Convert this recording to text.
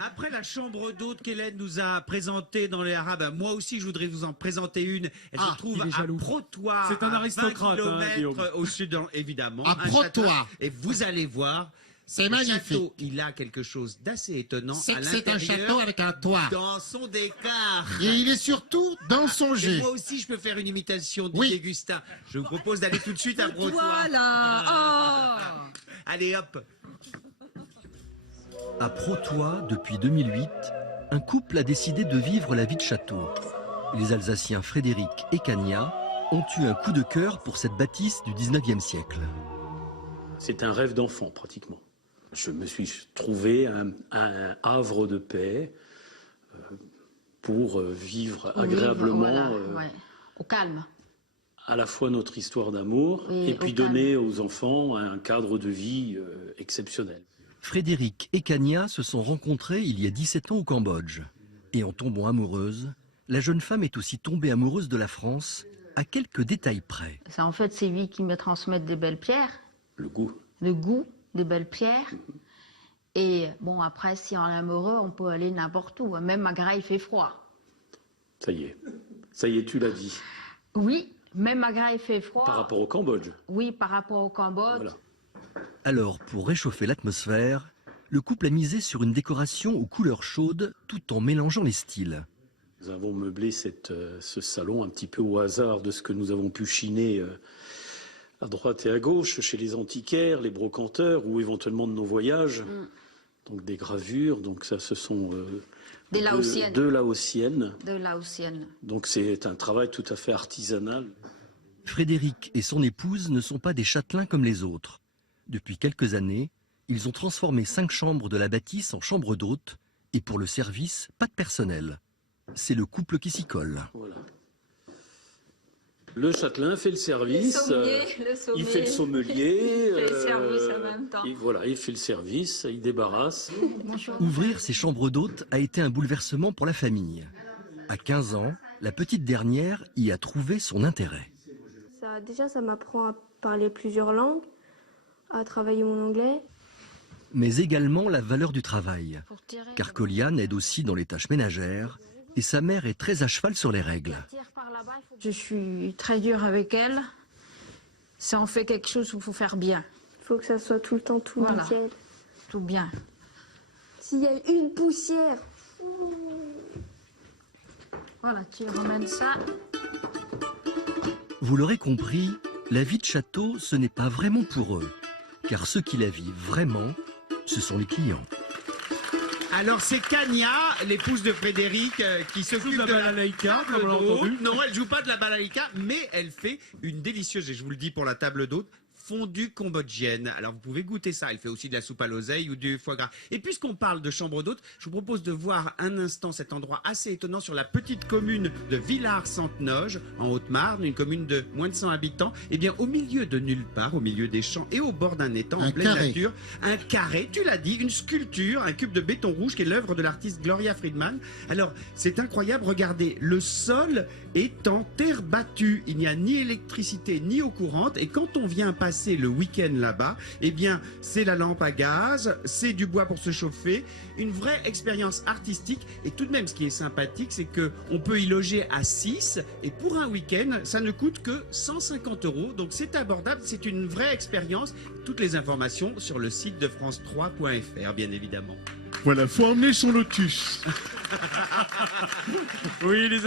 Après la chambre d'hôte qu'Hélène nous a présentée dans les Arabes, moi aussi je voudrais vous en présenter une. Elle se trouve à Protois, c'est un aristocrate, à 20 Guillaume. km au sud, évidemment. À Protois. Et vous allez voir, C'est le magnifique. château, il a quelque chose d'assez étonnant à C'est un château l'intérieur, avec un toit. dans son décor. Et il est surtout dans son Et jet. moi aussi je peux faire une imitation Oui. d'Iggy Gustin. Je vous propose d'aller tout de suite à Protois. Voilà. Allez hop. À Protois, depuis 2008, un couple a décidé de vivre la vie de château. Les Alsaciens Frédéric et Kania ont eu un coup de cœur pour cette bâtisse du 19e siècle. C'est un rêve d'enfant, pratiquement. Je me suis trouvé un havre de paix pour vivre agréablement Voilà, ouais. Au calme. à la fois notre histoire d'amour et puis donner aux enfants un cadre de vie exceptionnel. Frédéric et Kania se sont rencontrés il y a 17 ans au Cambodge. Et en tombant amoureuse, la jeune femme est aussi tombée amoureuse de la France, à quelques détails près. En fait, c'est lui qui me transmet des belles pierres, Le goût. le goût des belles pierres. Et bon, après, si on est amoureux, on peut aller n'importe où. Même à Grasse, il fait froid. Ça y est, tu l'as dit. Oui, même à Grasse, il fait froid. Par rapport au Cambodge. Oui, par rapport au Cambodge. Voilà. Alors, pour réchauffer l'atmosphère, le couple a misé sur une décoration aux couleurs chaudes tout en mélangeant les styles. Nous avons meublé ce salon un petit peu au hasard de ce que nous avons pu chiner à droite et à gauche, chez les antiquaires, les brocanteurs ou éventuellement de nos voyages. Donc des gravures, donc ça ce sont Des Laotiennes. de Laotiennes. De Laotienne. Donc c'est un travail tout à fait artisanal. Frédéric et son épouse ne sont pas des châtelains comme les autres. Depuis quelques années, ils ont transformé 5 chambres de la bâtisse en chambres d'hôtes et pour le service, pas de personnel. C'est le couple qui s'y colle. Voilà. Le châtelain fait le service, il fait le sommelier, Il fait le service en même temps. et voilà, il fait le service, il débarrasse. Ouvrir ces chambres d'hôtes a été un bouleversement pour la famille. À 15 ans, la petite dernière y a trouvé son intérêt. Ça m'apprend à parler plusieurs langues, à travailler mon anglais. Mais également la valeur du travail. Car Coliane aide aussi dans les tâches ménagères et sa mère est très à cheval sur les règles. Je suis très dure avec elle. Si on fait quelque chose, il faut faire bien. Il faut que ça soit tout le temps tout Voilà. nickel. Tout bien. S'il y a une poussière, Voilà, tu ramènes ça. Vous l'aurez compris, la vie de château, ce n'est pas vraiment pour eux. Car ceux qui la vivent vraiment, ce sont les clients. Alors c'est Kania, l'épouse de Frédéric, qui s'occupe de la balalaïka, table comme on l'a d'hôte. entendu. Non, elle joue pas de la balalaïka, mais elle fait une délicieuse, et je vous le dis pour la table d'hôte, fondue cambodgienne. Alors vous pouvez goûter ça. Elle fait aussi de la soupe à l'oseille ou du foie gras. Et puisqu'on parle de chambre d'hôte, je vous propose de voir un instant cet endroit assez étonnant sur la petite commune de Villars-Sante-Noge, en Haute-Marne, une commune de moins de 100 habitants. Eh bien, au milieu de nulle part, au milieu des champs et au bord d'un étang, en pleine nature, un carré, tu l'as dit, une sculpture, un cube de béton rouge qui est l'œuvre de l'artiste Gloria Friedman. Alors, c'est incroyable, regardez, le sol est en terre battue. Il n'y a ni électricité ni eau courante. Et quand on vient passer le week-end là-bas, eh bien, c'est la lampe à gaz, c'est du bois pour se chauffer, une vraie expérience artistique. Et tout de même, ce qui est sympathique, c'est que on peut y loger à 6 et pour un week-end, ça ne coûte que 150 €. Donc c'est abordable, c'est une vraie expérience. Toutes les informations sur le site de france3.fr, bien évidemment. Voilà, faut emmener son lotus. Oui, les amis.